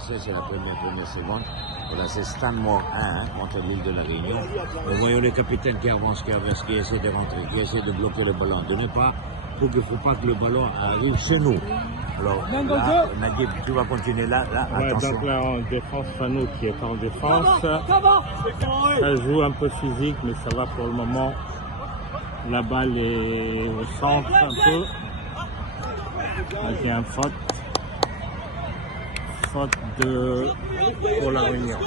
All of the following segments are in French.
commencer, c'est la première seconde. Voilà, c'est Stanmore 1 contre l'île de la Réunion. Et voyons le capitaine qui avance, qui essaie de rentrer, qui essaie de bloquer le ballon. Il ne faut pas que le ballon arrive chez nous. Alors là, Naguib, tu vas continuer là, Ouais, attention. donc là en défense, Fano qui est en défense. Ça joue un peu physique, mais ça va pour le moment. La balle est au centre un peu. Donc il y a une faute. Faute pour la Réunion.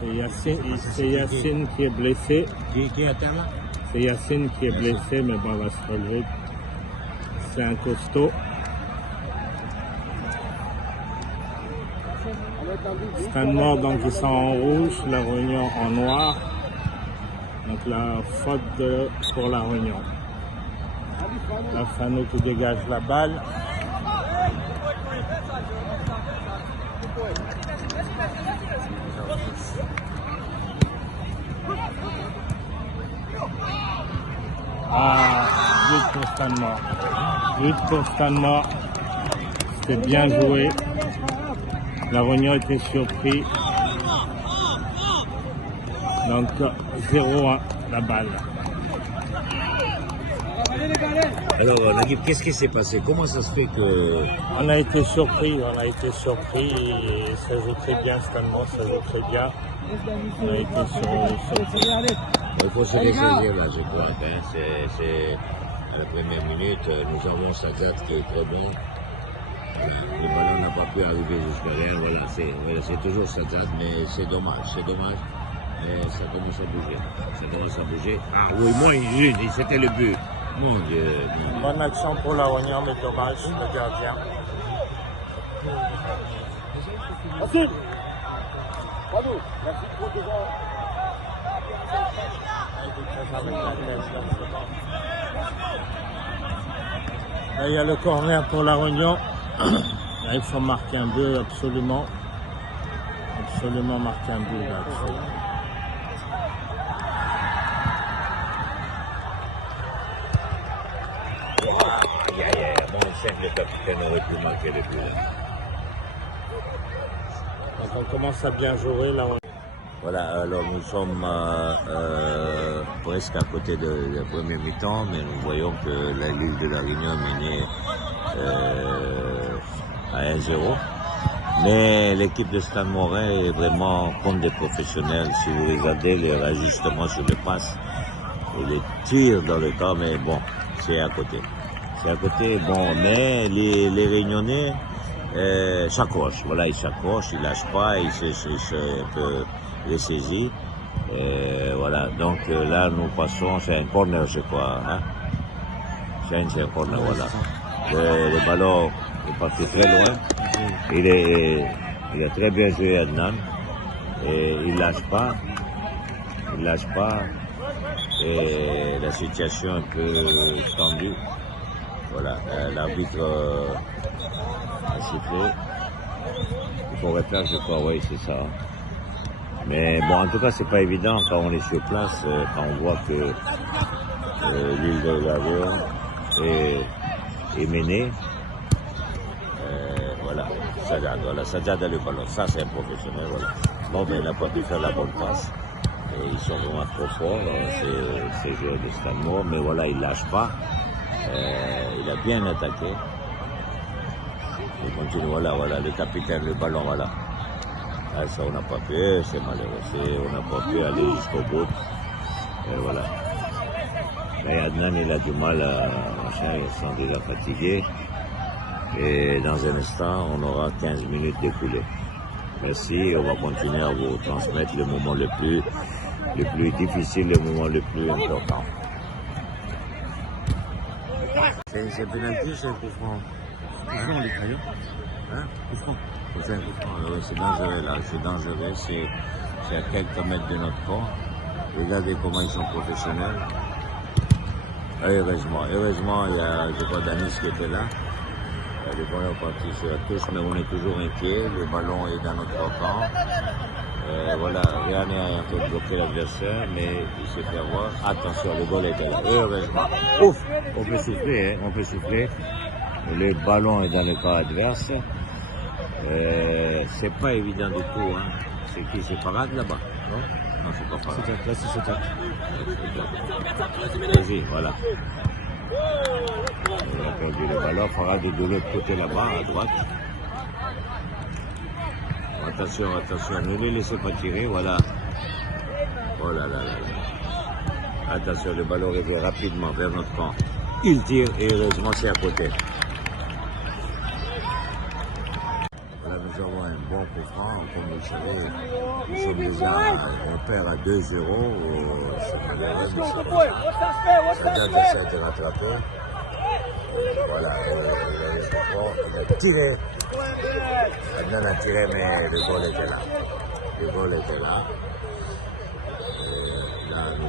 C'est Yacine qui est blessé. Qui est à terre là? C'est Yacine qui est blessé, mais bon, on va se relever. C'est un costaud. Stanmore, donc ils sont en rouge, la Réunion en noir. Donc la faute pour la Réunion. La Fano qui dégage la balle. Ah, but pour Stanmore. But pour Stanmore. C'était bien joué. La Réunion était surpris. Donc 0-1 la balle. Alors Naguib, qu'est-ce qui s'est passé? Comment ça se fait que... On a été surpris. Et ça joue très bien Stanmore, ça joue très bien. On a été surpris. Il faut se ressaisir là, je crois. Hein. C'est à la première minute, nous avons Sadat qui est très bon. Voilà. Le ballon n'a pas pu arriver jusqu'à là. Voilà, c'est toujours Sadat, mais c'est dommage. Mais ça commence à bouger. Ah oui, moins une, c'était le but. Mon Dieu. Bonne action pour la Réunion, mais dommage, le gardien. Là, il y a le corner pour la Réunion. Là, il faut marquer un but, absolument. Absolument marquer un but là. Bon, le capitaine aurait pu marquer le but là. Donc on commence à bien jouer là. Voilà, alors nous sommes presque à côté de la première mi-temps, mais nous voyons que l'île de la Réunion est menée à 1-0. Mais l'équipe de Stade Morin est vraiment comme des professionnels. Si vous regardez les ajustements sur les passes et les tirs dans le temps, mais bon, c'est à côté. Bon, mais les Réunionnais s'accrochent. Voilà, ils s'accrochent, ils lâchent pas, ils se peu les saisit. Voilà, donc là nous passons, c'est un corner je crois. Hein? C'est un corner, voilà. Le ballon est parti très loin. Il a très bien joué Adnan. Et il lâche pas. Et la situation est un peu tendue. Voilà, l'arbitre a sifflé. Il faut refaire, je crois, oui, c'est ça. Mais bon, en tout cas, c'est pas évident quand on est sur place, quand on voit que l'île de la Réunion est menée. Voilà, Sadat a le ballon. Ça, c'est un professionnel, voilà. Bon, mais il n'a pas pu faire la bonne passe. Et ils sont vraiment trop forts, ces joueurs de Stanmore, mais voilà, il lâche pas. Il a bien attaqué. Il continue, voilà, le capitaine, le ballon, voilà. Ah, ça, on n'a pas pu, c'est malheureux, on n'a pas pu aller jusqu'au bout. Et voilà. Là, Adnan, il a du mal ils sont déjà fatigués. Et dans un instant, on aura 15 minutes d'écoulé. Merci, et on va continuer à vous transmettre le moment le plus difficile, le moment le plus important. C'est pénalty, c'est un coup franc. Non, les crayons. Hein? Coup franc. C'est un coup franc. C'est dangereux là, c'est dangereux. C'est à quelques mètres de notre corps. Regardez comment ils sont professionnels. Heureusement, il y a, je crois, Danis qui était là. Le ballon est parti sur la touche, mais on est toujours inquiet. Le ballon est dans notre camp. Voilà, Réané a un peu bloqué l'adversaire, mais il s'est fait avoir. Attention, le goal était là. Heureusement. Ouf, on peut souffler, hein, on peut souffler. Le ballon est dans le camp adverse. C'est pas évident du tout. Hein. C'est qui? C'est Farad là-bas? Non, c'est pas Farad. C'est là, c'est Sotak. Vas-y, voilà. On a perdu le ballon. Farad est de l'autre côté là-bas, à droite. Attention, attention, ne les laissez pas tirer, voilà. Oh là là là là. Attention, le ballon revient rapidement vers notre camp. Il tire et heureusement c'est à côté. Voilà, nous avons un bon coup franc, comme vous le savez. Nous sommes déjà, on perd à 2-0. C'est malheureux, mais c'est comme ça. Ça a été rattrapé. Voilà, il a tiré. Adnan a tiré, mais le goal était là. Le goal était là. Là, il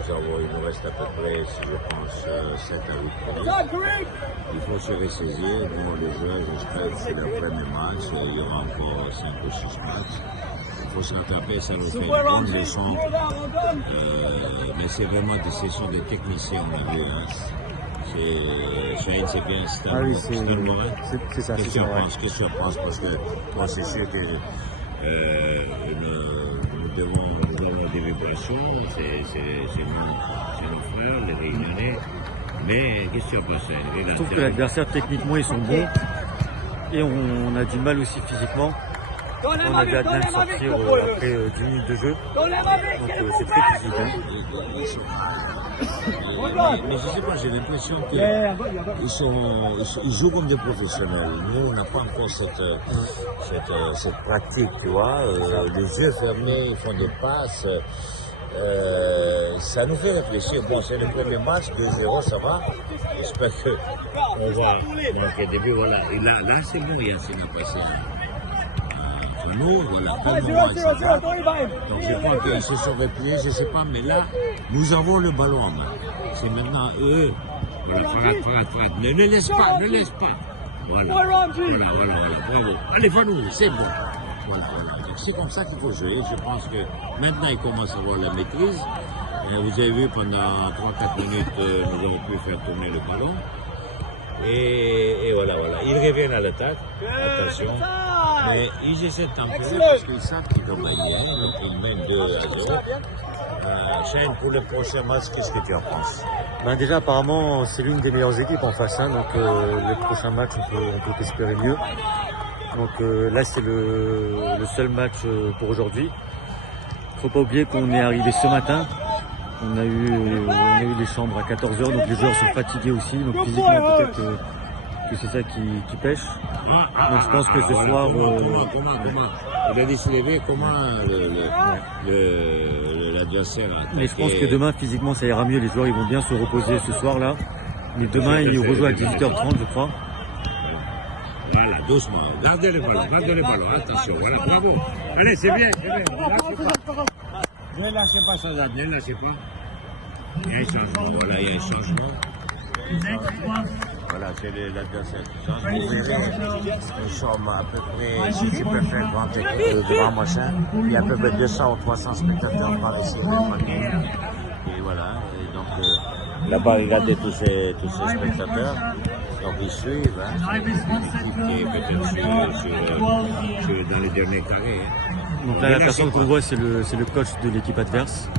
nous reste à peu près, si je pense, 7 à 8 minutes. Il faut se ressaisir. Nous, les joueurs, j'espère que c'est leur premier match. Il y aura encore 5 ou 6 matchs. Il faut se rattraper, ça nous fait une bonne leçon. Mais c'est vraiment des sessions de techniciens, on a vu. Hein. C'est bien, c'est un oui, Morin. C'est ça, Qu'est-ce que tu en penses? Parce que moi, c'est sûr que nous avons des vibrations, c'est nos frères, les Réunionnais. Mais qu'est-ce que tu en penses? Je trouve que l'adversaire, techniquement, ils sont bons. Et on a du mal aussi physiquement. On a vu Adnan sortir après 10 minutes de jeu. Donc c'est très physique. Hein. Mais je sais pas, j'ai l'impression qu'ils jouent comme des professionnels. Nous, on n'a pas encore cette pratique, tu vois. Les yeux fermés, ils font des passes. Ça nous fait réfléchir. Bon, c'est le premier match, 2-0, ça va. J'espère qu'on va manquer de but. Voilà. Et là c'est bon, Yacine a passé. Nous, voilà, donc je crois qu'ils se sont repliés, je ne sais pas, mais là, nous avons le ballon en main. C'est maintenant eux. Voilà, Farad, ne laisse pas. Voilà, bravo. Allez, Fanou, c'est bon. Voilà. Donc c'est comme ça qu'il faut jouer. Je pense que maintenant, ils commencent à avoir la maîtrise. Vous avez vu, pendant 3-4 minutes, nous avons pu faire tourner le ballon. Et voilà. Ils reviennent à l'attaque. Attention. Mais ils essaient de tempérer parce qu'ils savent qu'ils doivent gagner. Donc ils mènent 2-0. Shane, pour le prochain match, qu'est-ce que tu en penses? Déjà, apparemment, c'est l'une des meilleures équipes en face. Hein, donc le prochain match, on peut espérer mieux. Donc là, c'est le seul match pour aujourd'hui. Il ne faut pas oublier qu'on est arrivé ce matin. On a eu les chambres à 14h, donc les joueurs sont fatigués aussi. Donc physiquement, peut-être que c'est ça qui pêche. Donc je pense que ce soir... Comment il a dit se lever, comment l'adversaire a... Mais je pense que demain, physiquement, ça ira mieux. Les joueurs ils vont bien se reposer ce soir-là. Mais demain, ils rejouent à 18h30, je crois. Voilà, doucement. Gardez le ballon. Attention, voilà, bravo. Allez, c'est bien. Ne lâchez pas ça, ne lâchez pas. Il y a un changement, voilà, il y a un changement. Voilà, c'est l'adversaire qui change. Vous verrez, nous sommes à peu près, si tu peux faire grand équipe de grand machin, il y a à peu près 200 ou 300 spectateurs par ici. Et voilà, et donc là-bas, regardez tous ces spectateurs. Donc ils suivent, hein. Une équipe qui est peut-être dans les derniers carrés. Hein. Donc là, la personne qu'on voit, c'est le coach de l'équipe adverse.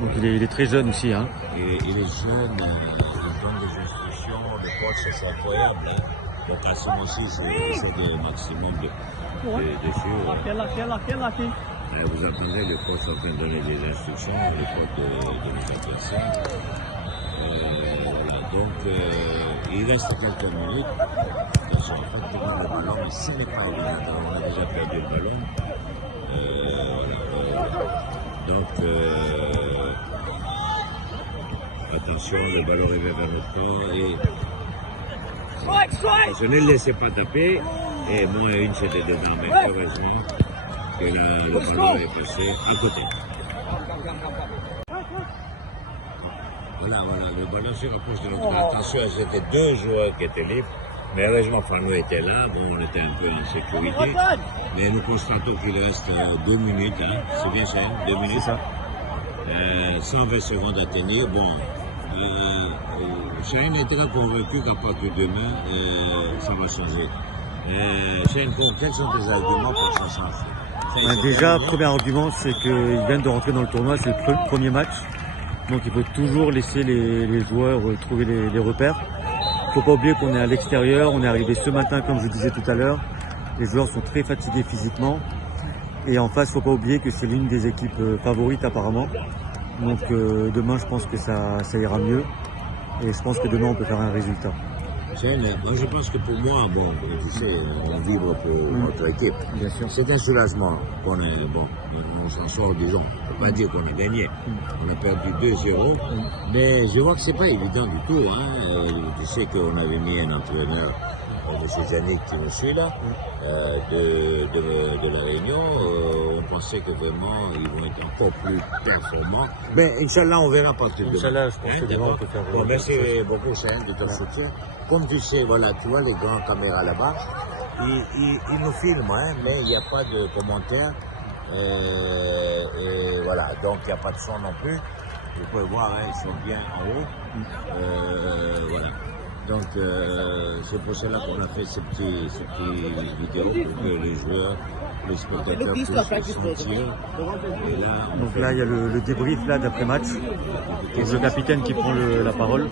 Donc il est très jeune aussi. Hein. Il est jeune, il donne des instructions, le coach c'est incroyable. Hein. Donc à ce moment-ci, c'est le maximum de suivre. Vous entendez le coach en train de donner des instructions, le coach de nos adversaires. Donc il reste quelques minutes. Attention, pratiquement le ballon, mais ce n'est pas évident. On a déjà perdu le ballon. Donc, attention, le ballon revient vers notre camp et je ne le laissez pas taper. Et moi, une c'était dedans, mais heureusement que le ballon est passé à côté. Voilà, le ballon se rapproche de notre camp. Attention, c'était 2 joueurs qui étaient libres. Mais heureusement, Fano était là, bon, on était un peu en sécurité. Mais nous constatons qu'il reste 2 minutes, hein. C'est bien ça, 2 minutes. C'est ça. 120 secondes à tenir. Bon, Shane est très convaincu qu'à partir de demain, ça va changer. Shane, quels sont tes arguments pour que ça change? Déjà, premier argument, c'est qu'ils viennent de rentrer dans le tournoi, c'est le premier match. Donc il faut toujours laisser les joueurs trouver les repères. Il ne faut pas oublier qu'on est à l'extérieur, on est arrivé ce matin, comme je disais tout à l'heure. Les joueurs sont très fatigués physiquement. Et en face, il ne faut pas oublier que c'est l'une des équipes favorites apparemment. Donc demain, je pense que ça ira mieux. Et je pense que demain, on peut faire un résultat. Moi, je pense que pour moi, bon, tu sais, on vibre pour notre équipe. Bien sûr. C'est un soulagement qu'on est, bon, on s'en sort, disons. On ne peut pas dire qu'on a gagné. On a perdu 2-0. Mais je vois que c'est pas évident du tout, hein. Tu sais qu'on avait mis un entraîneur, M. Yannick, qui nous suit là, de la Réunion. On pensait que vraiment, ils vont être encore plus performants. Mais Inch'Allah, on verra à partir de demain. Inch'Allah, je pense que demain, on peut faire. Bon, merci beaucoup, Shane, de ton soutien. Comme tu sais, voilà, tu vois les grandes caméras là-bas, ils nous filment, hein, mais il n'y a pas de commentaires. Et voilà, donc il n'y a pas de son non plus. Vous pouvez voir, hein, ils sont bien en haut. Voilà. Donc c'est pour cela qu'on a fait ces petites vidéos pour que les joueurs, les spectateurs puissent se sentir. Et là, Donc là, il y a le débrief là d'après match. Donc le capitaine qui prend la parole.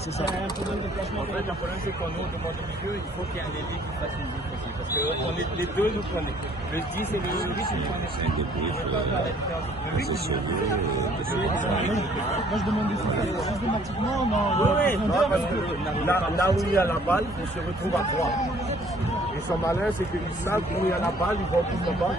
C'est ça. En fait, le problème, c'est qu'on nous, au demande de milieu, il faut qu'il y ait un ailier qui fasse une ligne aussi. Parce que les deux nous prenaient. Le 10 et le 8 nous prenaient. c'est un débrief assez sérieux. Moi, je demande systématiquement. Non, parce que là où il y a la balle, on se retrouve à 3. Ils sont malins, c'est qu'ils savent où il y a la balle, ils vont tout là-bas.